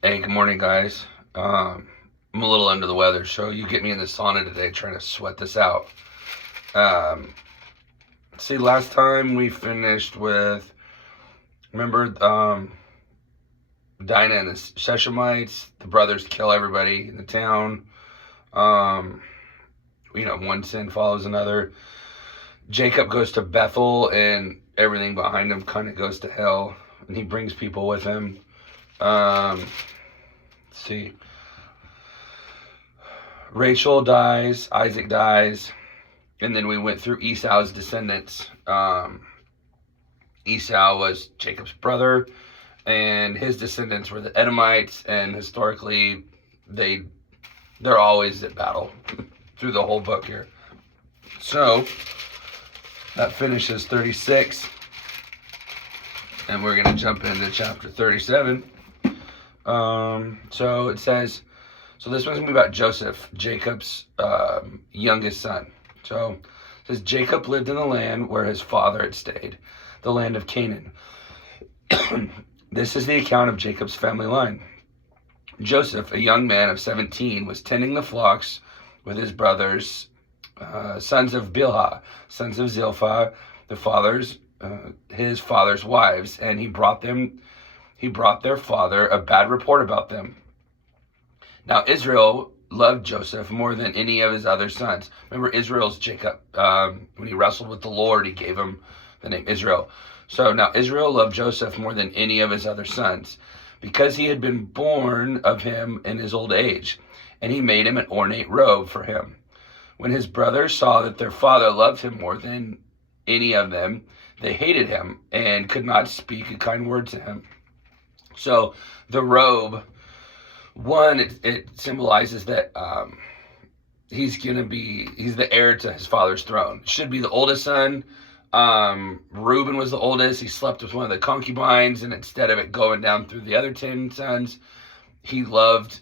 Hey, good morning, guys. I'm a little under the weather, so you get me in the sauna today trying to sweat this out. Um, see, last time we finished with, remember, Dinah and the Shechemites, the brothers kill everybody in the town. Um, one sin follows another. Jacob goes to Bethel, and everything behind him kind of goes to hell, and he brings people with him. Let's see. Rachel dies, Isaac dies, and then we went through Esau's descendants. Esau was Jacob's brother, and his descendants were the Edomites, and historically, they're always at battle through the whole book here. So that finishes 36, and we're going to jump into chapter 37. So it says, so this one's going to be about Joseph, Jacob's youngest son. So it says, Jacob lived in the land where his father had stayed, the land of Canaan. This is the account of Jacob's family line. Joseph, a young man of 17, was tending the flocks with his brothers, sons of Bilhah, sons of Zilpah, his father's wives, and he brought their father a bad report about them. Now Israel loved Joseph more than any of his other sons. Remember, Israel's Jacob. When he wrestled with the Lord, he gave him the name Israel. So now Israel loved Joseph more than any of his other sons, because he had been born of him in his old age, and he made him an ornate robe for him. When his brothers saw that their father loved him more than any of them, they hated him and could not speak a kind word to him. So the robe, one, it symbolizes that he's the heir to his father's throne. Should be the oldest son. Reuben was the oldest. He slept with one of the concubines, and instead of it going down through the other 10 sons, he loved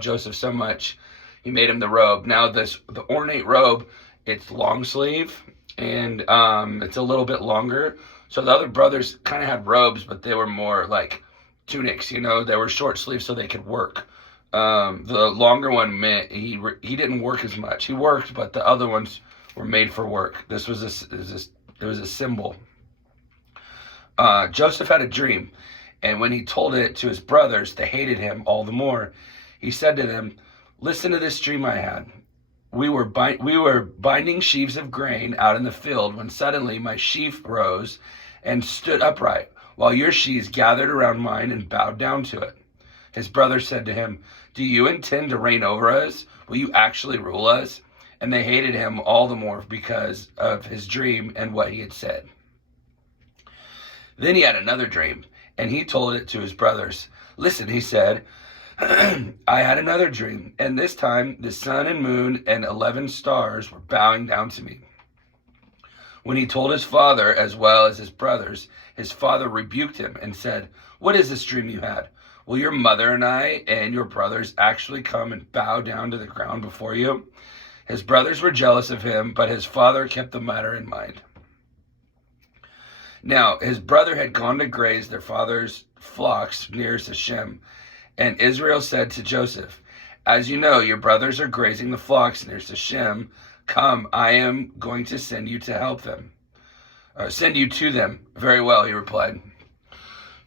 Joseph so much, he made him the robe. Now the ornate robe, it's long sleeve, and it's a little bit longer. So the other brothers kind of had robes, but they were more like tunics. They were short sleeves so they could work. The longer one meant he didn't work as much. He worked, but the other ones were made for work. It was a symbol. Joseph had a dream, and when he told it to his brothers, they hated him all the more. He said to them, "Listen to this dream I had. We were binding sheaves of grain out in the field when suddenly my sheaf rose and stood upright, while your sheaves gathered around mine and bowed down to it." His brothers said to him, "Do you intend to reign over us? Will you actually rule us?" And they hated him all the more because of his dream and what he had said. Then he had another dream, and he told it to his brothers. "Listen," he said, "I had another dream, and this time the sun and moon and 11 stars were bowing down to me." When he told his father as well as his brothers, his father rebuked him and said, "What is this dream you had? Will your mother and I and your brothers actually come and bow down to the ground before you?" His brothers were jealous of him, but his father kept the matter in mind. Now, his brother had gone to graze their father's flocks near Shechem, and Israel said to Joseph, "As you know, your brothers are grazing the flocks near Shechem. Come, I am going to send you to help them. Send you to them." "Very well," he replied.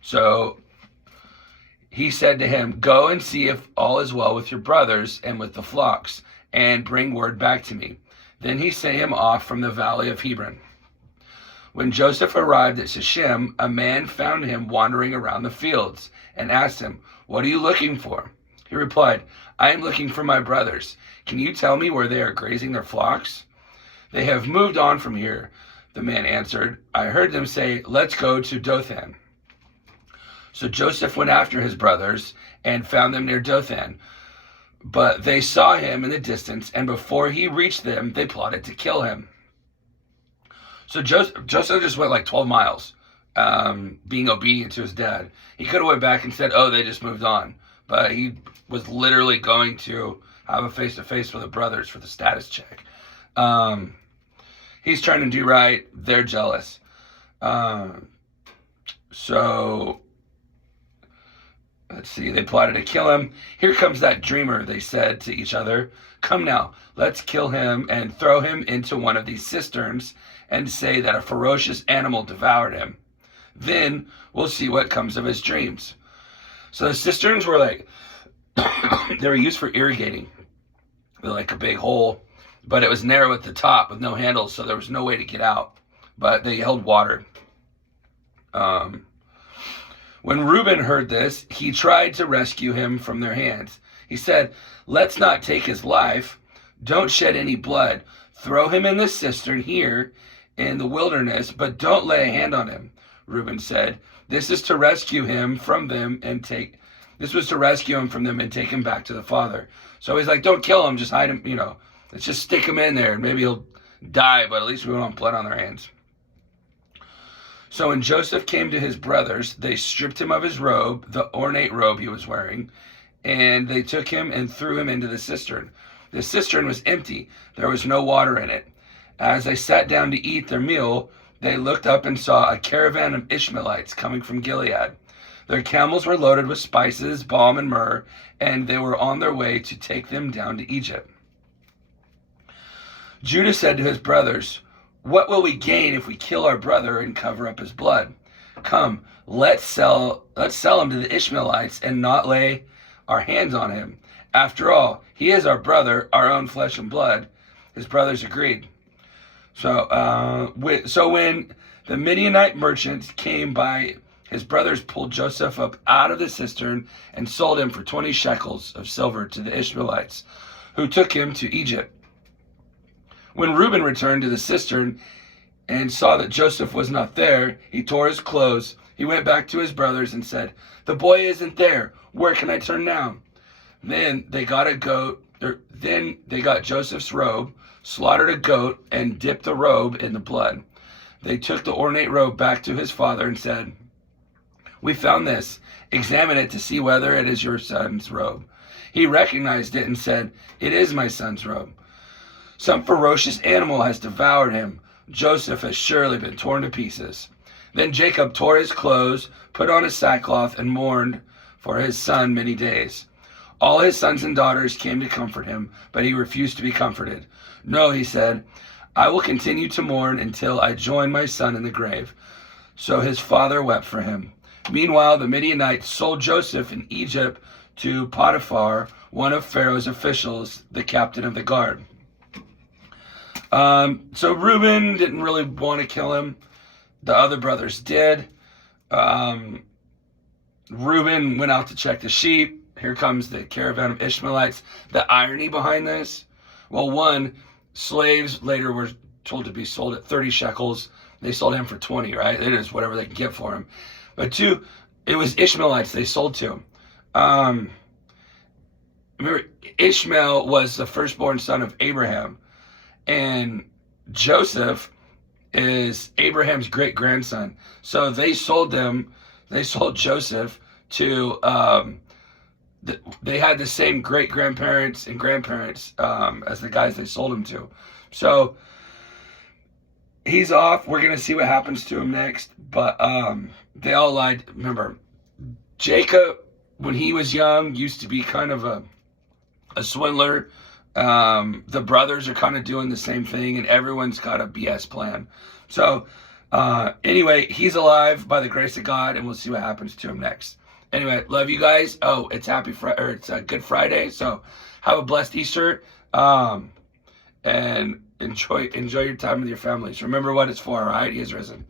So he said to him, "Go and see if all is well with your brothers and with the flocks, and bring word back to me." Then he sent him off from the valley of Hebron. When Joseph arrived at Shechem, a man found him wandering around the fields and asked him, "What are you looking for?" He replied, "I am looking for my brothers. Can you tell me where they are grazing their flocks?" "They have moved on from here," the man answered. "I heard them say, 'Let's go to Dothan.'" So Joseph went after his brothers and found them near Dothan. But they saw him in the distance, and before he reached them, they plotted to kill him. So Joseph just went like 12 miles, being obedient to his dad. He could have went back and said, "Oh, they just moved on." But he was literally going to have a face-to-face with the brothers for the status check. He's trying to do right. They're jealous. So Let's see. They plotted to kill him. Here comes that dreamer, they said to each other. Come now, let's kill him and throw him into one of these cisterns and say that a ferocious animal devoured him. Then we'll see what comes of his dreams. So the cisterns were like, they were used for irrigating. They're like a big hole, but it was narrow at the top with no handles, so there was no way to get out. But they held water. When Reuben heard this, he tried to rescue him from their hands. He said, let's not take his life. Don't shed any blood. Throw him in the cistern here in the wilderness, but don't lay a hand on him. Reuben said, this was to rescue him from them and take him back to the father. So he's like, don't kill him, just hide him, let's just stick him in there and maybe he'll die, but at least we won't have blood on their hands. So when Joseph came to his brothers, they stripped him of his robe, the ornate robe he was wearing, and they took him and threw him into the cistern. The cistern was empty. There was no water in it. As they sat down to eat their meal, they looked up and saw a caravan of Ishmaelites coming from Gilead. Their camels were loaded with spices, balm, and myrrh, and they were on their way to take them down to Egypt. Judah said to his brothers, what will we gain if we kill our brother and cover up his blood? Come, let's sell him to the Ishmaelites and not lay our hands on him. After all, he is our brother, our own flesh and blood. His brothers agreed. So when the Midianite merchants came by, his brothers pulled Joseph up out of the cistern and sold him for 20 shekels of silver to the Ishmaelites, who took him to Egypt. When Reuben returned to the cistern and saw that Joseph was not there, he tore his clothes. He went back to his brothers and said, the boy isn't there. Where can I turn now? Then they got Joseph's robe, slaughtered a goat, and dipped the robe in the blood. They took the ornate robe back to his father and said, we found this. Examine it to see whether it is your son's robe. He recognized it and said, it is my son's robe. Some ferocious animal has devoured him. Joseph has surely been torn to pieces. Then Jacob tore his clothes, put on a sackcloth, and mourned for his son many days. All his sons and daughters came to comfort him, but he refused to be comforted. No, he said, I will continue to mourn until I join my son in the grave. So his father wept for him. Meanwhile, the Midianites sold Joseph in Egypt to Potiphar, one of Pharaoh's officials, the captain of the guard. So Reuben didn't really want to kill him. The other brothers did. Reuben went out to check the sheep. Here comes the caravan of Ishmaelites. The irony behind this, well, one, slaves later were told to be sold at 30 shekels. They sold him for 20, right? It is whatever they can get for him. But two, it was Ishmaelites they sold to. Remember, Ishmael was the firstborn son of Abraham. And Joseph is Abraham's great-grandson. So they sold Joseph to, they had the same great-grandparents and grandparents as the guys they sold him to. So he's off. We're going to see what happens to him next. But they all lied. Remember, Jacob, when he was young, used to be kind of a swindler. The brothers are kind of doing the same thing, and everyone's got a BS plan. So anyway, he's alive by the grace of God, and we'll see what happens to him next. Anyway, love you guys. Oh, it's it's Good Friday, so have a blessed Easter, and enjoy your time with your families. Remember what it's for, all right? He is risen.